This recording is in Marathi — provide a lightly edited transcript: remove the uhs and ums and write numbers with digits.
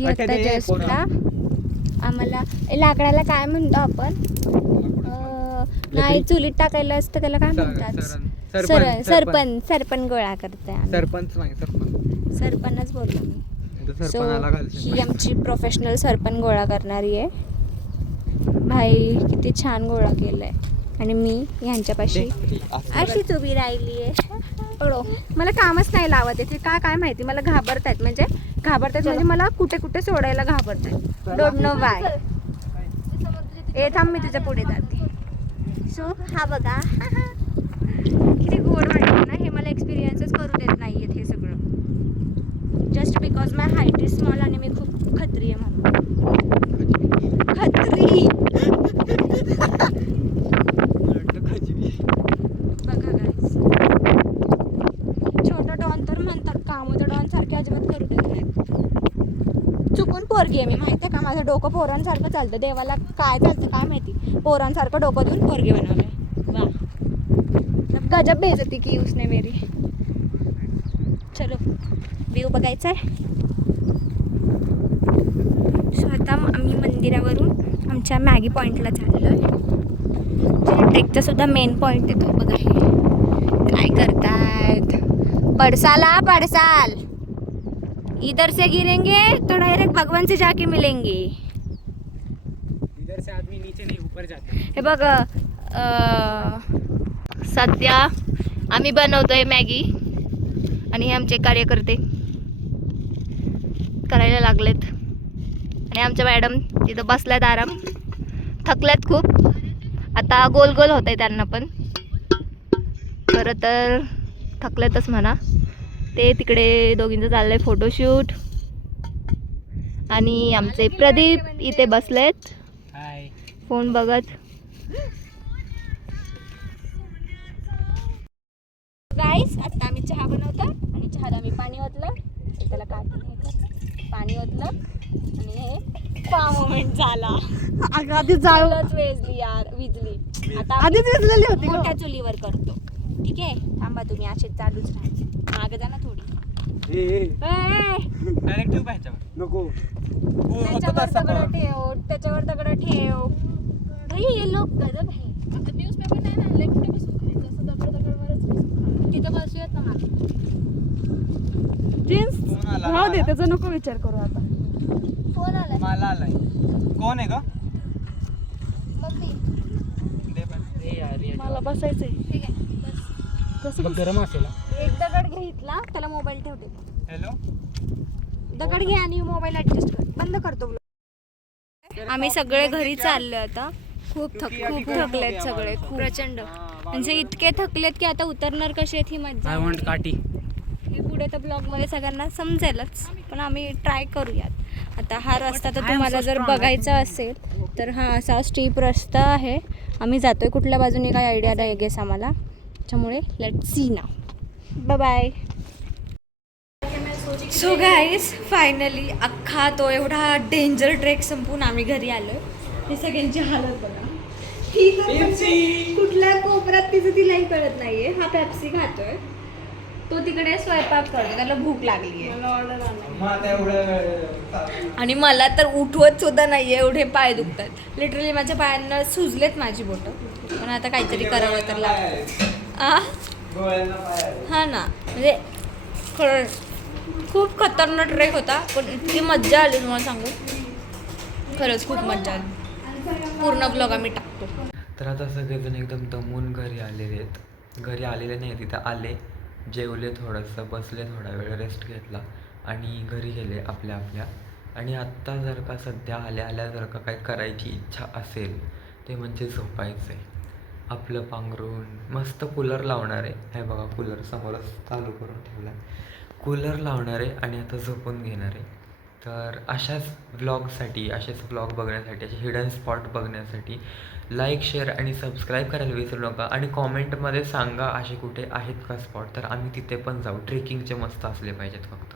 ही आता जस्टला आम्हाला लाकडाला काय म्हणतो आपण, नाही चुलीत टाकायला असतं त्याला काय म्हणतात, सरपण गोळा करते. सरपणच बोललो मी. सो ही आमची प्रोफेशनल सरपण गोळा करणारी आहे. भाई किती छान गोळा केलाय. आणि मी ह्यांच्यापाशी अशीच उभी राहिली आहे. मला कामच नाही लावत येते काय माहिती. मला घाबरतायत म्हणजे मला कुठे कुठे सोडायला घाबरतायत. Don't know Y. थांब मी तुझ्या पुढे जाते. सो हा बघा किती गोड वाटतं ना. हे मला एक्सपिरियन्सच करू देत नाही आहेत हे सगळं. Just because my height is small आणि मी खूप खत्री आहे म्हणून. खत्री बघा गाईस. छोटा डॉन तर म्हणतात कामोच्या डॉन सारखे अजिबात करू देत नाही. चुकून पोरगी आहे मी, माहिती आहे का. माझं डोकं पोरांसारखं चालतं. देवाला काय चालतं काय माहिती. पोरांसारखं डोकं देऊन पोरगी बनवलंय. वा गजब बेइज्जती की उसने मेरी. चलो व्ह्यू बघायचा आहे. स्वतः आम्ही मंदिरावरून आमच्या मॅगी पॉईंटला चाललोय. ट्रेकचा सुद्धा मेन पॉईंट येतो बघा. हे काय करतायत. पड़साल इधर से गिरेंगे तो डायरेक्ट भगवान से जाके मिलेंगे. इधर से आदमी नीचे नहीं ऊपर जाते. हे बघ सध्या आम्ही बनवतोय मॅगी आणि हे आमचे कार्यकर्ते करायला लागलेत. आणि आमच्या मॅडम तिथं बसल्यात आराम. थकल्यात खूप. आता गोल गोल होत आहे त्यांना पण. खरं तर थकल्यातच म्हणा. ते तिकडे दोघींचं चाललंय फोटोशूट. आणि आमचे प्रदीप इथे बसलेत फोन बघत. गाईस आता आम्ही चहा बनवतो आणि चहाला आम्ही पाणी ओतलं. त्याला काय पाणी ओतलं आणि हे मोमेंट झाला. आधी जाळच विजली. आता आधीच विजलेली होती. मोठ्या चुलीवर करतो. ठीक आहे थांबा तुम्ही असेच चालूच राहा. मागे जा ना थोडी. डायरेक्ट पाहिजे नको. त्याच्यावर दगड ठेव. भाई हे लोक गजब आहे. आता न्यूजपेपर नाही ना लेफ्ट बसून खायचं. असं दगडवरच बसून तिथं बसूयात ना. मला जीन्स राहू दे त्याचा नको विचार करू आता. फोन आलाय मला आलाय. कोण आहे का. मला बसायचंय. ठीक आहे बस. गरम असेल. एक दगड घे इथला. त्याला मोबाईल ठेवते. हॅलो दगड घे आणि मोबाईल ऍडजस्ट कर. बंद करतो. आम्ही सगळे घरी चाललो आता. खूप थकलेत सगळे. खूप प्रचंड म्हणजे इतके थकलेत की आता उतरणार कसे आहेत ही मज्जा. आय वॉन्ट काठी. हे पुढे तर ब्लॉगमध्ये सगळ्यांना समजेलच. पण आम्ही ट्राय करूयात. आता हा रस्ता तर तुम्हाला जर बघायचा असेल तर हा असा स्टीप रस्ता आहे. आम्ही जातोय कुठल्या बाजूने काय आयडिया नाही गेस आम्हाला. त्याच्यामुळे लेट्स सी नाव. Bye bye. So guys finally अख्खा तो एवढा डेंजर ट्रेक संपून आम्ही घरी आलोय. हे सगळ्यांची हालत बघा. कुठल्या कोपऱ्यात तिचं तिलाही कळत नाहीये. हा पेप्सी खातोय. तो तिकडे स्वयंपाक करतो. त्याला भूक लागली आहे. आणि मला तर उठवत सुद्धा नाहीये. एवढे पाय दुखतात लिटरली. माझ्या पायांना सुजलेत माझी बोटं. पण आता काहीतरी करावं तर लागतं. हा ना म्हणजे खूप खतरनाक ट्रेक होता. पण इतकी मज्जा आली तुम्हाला सांगू. खरंच खूप मज्जा आली. पूर्ण ब्लॉग आम्ही टाकतो. तर आता सगळेजण एकदम दमून घरी आलेले आहेत. घरी आलेले नाही तिथं आले. जेवले थोडंसं. बसले थोडा वेळ रेस्ट घेतला आणि घरी गेले आपल्या. आणि आत्ता जर का सध्या आल्या जर का काही करायची इच्छा असेल ते म्हणजे झोपायचं आहे. आपलं पांघरून मस्त कूलर लावणार आहे. हे बघा कूलर समोरच चालू करून ठेवला. कूलर लावणार आहे आणि आता झोपून घेणार आहे. तर अशाच ब्लॉग बघण्यासाठी असे हिडन स्पॉट बघण्यासाठी लाईक शेअर आणि सबस्क्राईब करायला विसरू नका. आणि कॉमेंटमध्ये सांगा असे कुठे आहेत का स्पॉट तर आम्ही तिथे पण जाऊ. ट्रेकिंगचे मस्त असले पाहिजेत फक्त.